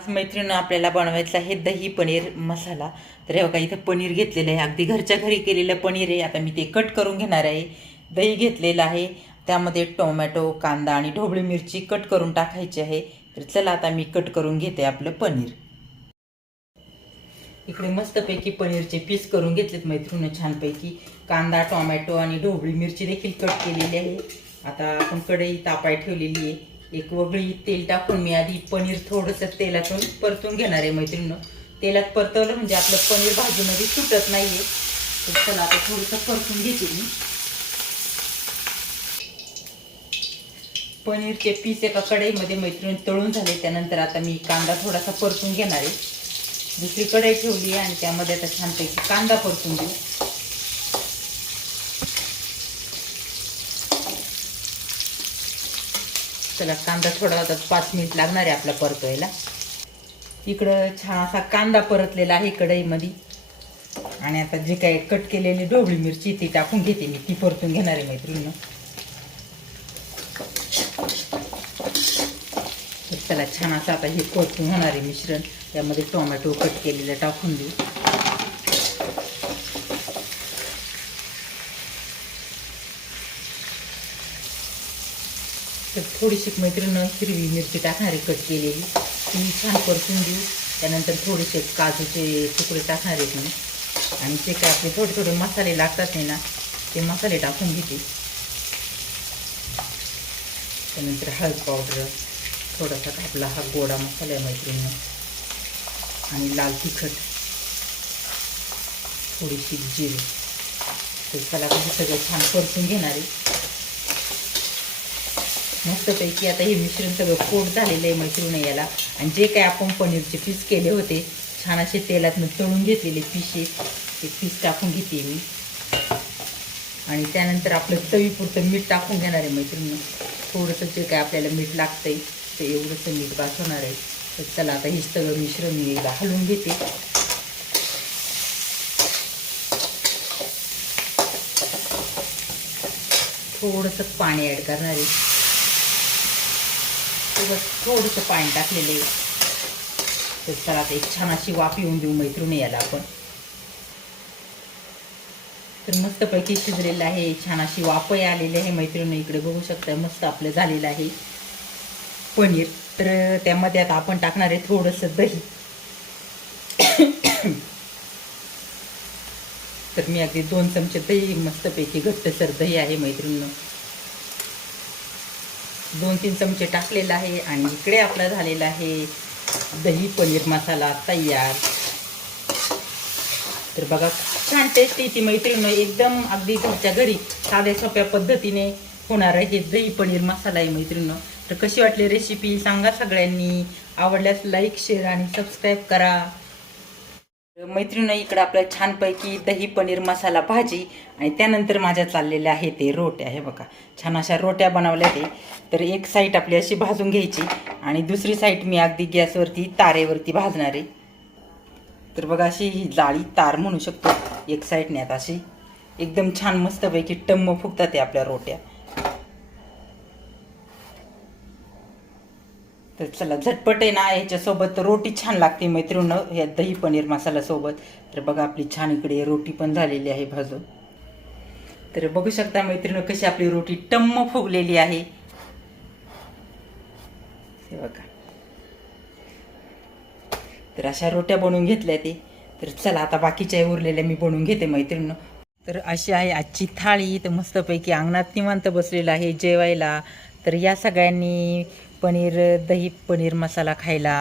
आज मैत्रिणी आपल्याला बनवायचं आहे दही पनीर मसाला. तर हे बघा इथं पनीर घेतलेलं आहे. अगदी घरच्या घरी केलेलं पनीर आहे. आता मी ते कट करून घेणार आहे. दही घेतलेलं आहे. त्यामध्ये टोमॅटो कांदा आणि ढोबळी मिरची कट करून टाकायची आहे. तर चला आता मी कट करून घेते आपलं पनीर. इकडे मस्तपैकी पनीरचे पीस करून घेतलेत मैत्रिणी छानपैकी. कांदा टोमॅटो आणि ढोबळी मिरची देखील कट केलेली आहे. आता आपण कढई तापाय ठेवलेली आहे. एक वगळी तेल टाकून मी आधी पनीर थोडंसं तेलातून परतून घेणार आहे मैत्रिणीनं. तेलात परतवलं म्हणजे आपलं पनीर भाजीमध्ये सुटत नाही आहे तर चला आता थोडंसं परतून घेते मी. पनीरचे पीस एका कढईमध्ये मैत्रिणी तळून झाले. त्यानंतर आता मी कांदा थोडासा परतून घेणार आहे. दुसरी कढई ठेवली आणि त्यामध्ये आता छानपैकी कांदा परतून घेऊ. चला कांदा थोडा आता पाच मिनिट लागणार आहे आपला परतवायला. इकडं छान असा कांदा परतलेला आहे कढईमध्ये. आणि आता जे काही कट केलेली ढोबळी मिरची ती टाकून घेते मी. ती परतून घेणार आहे मैत्रिणी त्याला चला छान असं आता हे परतून होणार आहे मिश्रण. त्यामध्ये टोमॅटो कट केलेलं टाकून देऊ. तर थोडीशी मैत्रिणं हिरवी मिरची टाकणारी कट केलेली. ती छान परतून देऊ त्यानंतर थोडेसे काजूचे तुकडे टाकणार आहेत मी. आणि जे काय आपले थोडे थोडे मसाले लागतात नाही ना ते मसाले टाकून घेते. त्यानंतर हळद पावडर थोडासा आपला हा गोडा मसाला आहे मैत्रिणीनं आणि लाल तिखट थोडीशी जीर. तर त्याला सगळं छान परतून घेणार आहे. मस्तपैकी आता हे मिश्रण सगळं कोट झालेलं आहे मैत्रिणी याला. आणि जे काय आपण पनीरचे पीस केले होते छान असे तेलातनं तळून घेतलेले पिशे ते पीस टाकून घेते मी. आणि त्यानंतर आपलं चवीपुरतं मीठ टाकून घेणार आहे मैत्रिणी. थोडंसं जे काय आपल्याला मीठ लागतंय ते एवढंसं मीठ वाचवणार आहे. तर चला आता हे सगळं मिश्रण मी एकदा हलवून घेते. थोडंसं पाणी ॲड करणार आहे. त्याच्यासोबत थोडंसं पाणी टाकलेलं आहे. तर चला एक छान अशी वाफ येऊन देऊ मैत्रिणी याला आपण. तर मस्तपैकी शिजलेलं आहे छान अशी वाफही आलेली आहे मैत्रिणी इकडे बघू शकता मस्त आपलं झालेलं आहे. पनीर तर त्यामध्ये आता आपण टाकणार आहे थोडंसं दही. तर मी अगदी दोन चमचे दही मस्तपैकी घट्टसर दही आहे मैत्रिणी दोन तीन चमचे टाकलेला आहे आणि इकडे आपला झालेला आहे दही पनीर मसाला तयार. तर बघा छान टेस्ट येते मैत्रीण एकदम अगदी घरच्या घरी साध्या सोप्या पद्धतीने होणार आहे हे दही पनीर मसाला आहे मैत्रिणी. तर कशी वाटली रेसिपी सांगा सगळ्यांनी. आवडल्यास लाईक शेअर आणि सबस्क्राईब करा. मैत्रिणी इकडं आपल्या छानपैकी दही पनीर मसाला भाजी आणि त्यानंतर माझ्या चाललेल्या आहे ते रोट्या. हे बघा छान अशा रोट्या बनवल्या ते. तर एक साईड आपली अशी भाजून घ्यायची आणि दुसरी साईड मी अगदी गॅसवरती तारेवरती भाजणार आहे. तर बघा अशी ही जाळी तार म्हणू शकतो. एक साईडने आता अशी एकदम छान मस्तपैकी टम्म फुगतात ते आपल्या रोट्या. तर चला झटपट आहे ना ह्याच्यासोबत रोटी छान लागते मैत्रिण ह्या दही पनीर मसाल्यासोबत सोबत. तर बघा आपली छान इकडे रोटी पण झालेली आहे भाजून. तर बघू शकता मैत्रिणी कशी आपली रोटी टम्म फुगलेली आहे. बघा. तर अशा रोट्या बनवून घेतल्या ते. तर चला आता बाकीच्या उरलेल्या मी बनवून घेते मैत्रिणी तर अशी आहे आजची थाळी. तर मस्तपैकी अंगणात निवांत बसलेलं आहे जेवायला. तर या सगळ्यांनी पनीर दही पनीर मसाला खायला